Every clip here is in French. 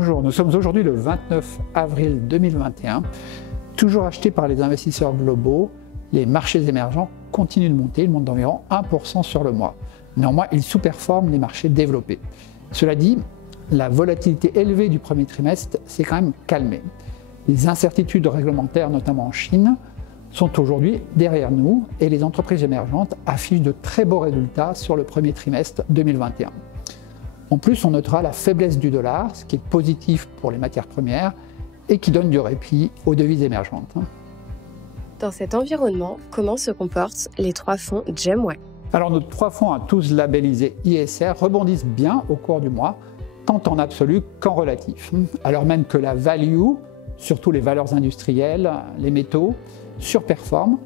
Bonjour, nous sommes aujourd'hui le 29 avril 2021. Toujours achetés par les investisseurs globaux, les marchés émergents continuent de monter, ils montent d'environ 1% sur le mois. Néanmoins, ils sous-performent les marchés développés. Cela dit, la volatilité élevée du premier trimestre s'est quand même calmée. Les incertitudes réglementaires, notamment en Chine, sont aujourd'hui derrière nous et les entreprises émergentes affichent de très beaux résultats sur le premier trimestre 2021. En plus, on notera la faiblesse du dollar, ce qui est positif pour les matières premières et qui donne du répit aux devises émergentes. Dans cet environnement, comment se comportent les trois fonds GEM-Way? Alors, nos trois fonds, tous labellisés ISR, rebondissent bien au cours du mois, tant en absolu qu'en relatif. Alors même que la value, surtout les valeurs industrielles, les métaux, surperforment,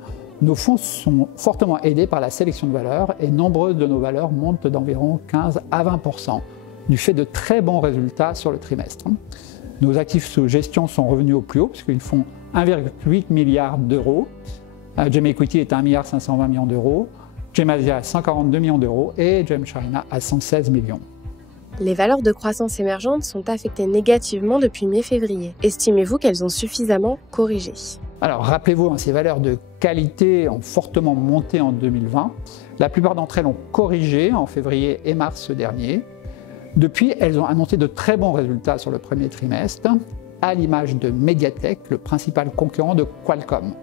nos fonds sont fortement aidés par la sélection de valeurs et nombreuses de nos valeurs montent d'environ 15 à 20% du fait de très bons résultats sur le trimestre. Nos actifs sous gestion sont revenus au plus haut puisqu'ils font 1,8 milliard d'euros. GEM Equity est à 1,520 milliard d'euros, GEM Asia à 142 millions d'euros et GEM China à 116 millions. Les valeurs de croissance émergente sont affectées négativement depuis mi-février. Estimez-vous qu'elles ont suffisamment corrigé? Alors rappelez-vous, ces valeurs de qualité ont fortement monté en 2020. La plupart d'entre elles ont corrigé en février et mars dernier. Depuis, elles ont annoncé de très bons résultats sur le premier trimestre, à l'image de MediaTek, le principal concurrent de Qualcomm.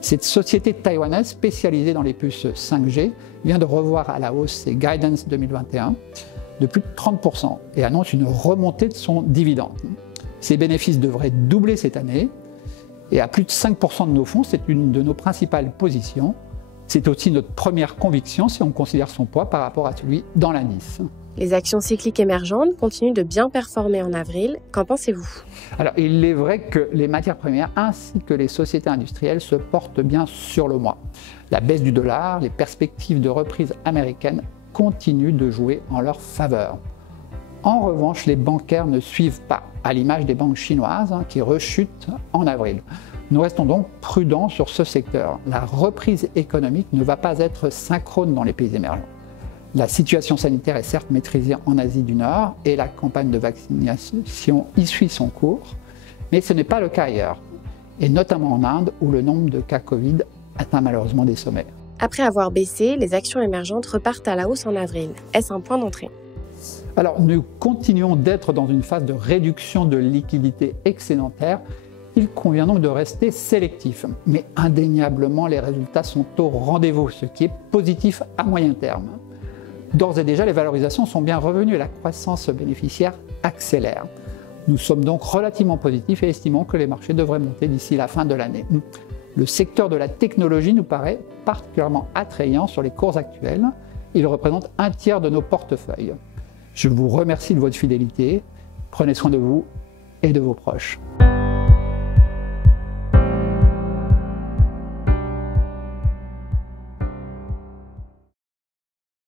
Cette société taïwanaise spécialisée dans les puces 5G vient de revoir à la hausse ses guidance 2021 de plus de 30% et annonce une remontée de son dividende. Ses bénéfices devraient doubler cette année et à plus de 5% de nos fonds, c'est une de nos principales positions. C'est aussi notre première conviction si on considère son poids par rapport à celui dans l'indice. Les actions cycliques émergentes continuent de bien performer en avril. Qu'en pensez-vous? Alors, il est vrai que les matières premières ainsi que les sociétés industrielles se portent bien sur le mois. La baisse du dollar, les perspectives de reprise américaine continuent de jouer en leur faveur. En revanche, les bancaires ne suivent pas, à l'image des banques chinoises qui rechutent en avril. Nous restons donc prudents sur ce secteur. La reprise économique ne va pas être synchrone dans les pays émergents. La situation sanitaire est certes maîtrisée en Asie du Nord et la campagne de vaccination y suit son cours, mais ce n'est pas le cas ailleurs, et notamment en Inde où le nombre de cas Covid atteint malheureusement des sommets. Après avoir baissé, les actions émergentes repartent à la hausse en avril. Est-ce un point d'entrée? Alors, nous continuons d'être dans une phase de réduction de liquidité excédentaire. Il convient donc de rester sélectif. Mais indéniablement, les résultats sont au rendez-vous, ce qui est positif à moyen terme. D'ores et déjà, les valorisations sont bien revenues et la croissance bénéficiaire accélère. Nous sommes donc relativement positifs et estimons que les marchés devraient monter d'ici la fin de l'année. Le secteur de la technologie nous paraît particulièrement attrayant sur les cours actuels. Il représente un tiers de nos portefeuilles. Je vous remercie de votre fidélité. Prenez soin de vous et de vos proches.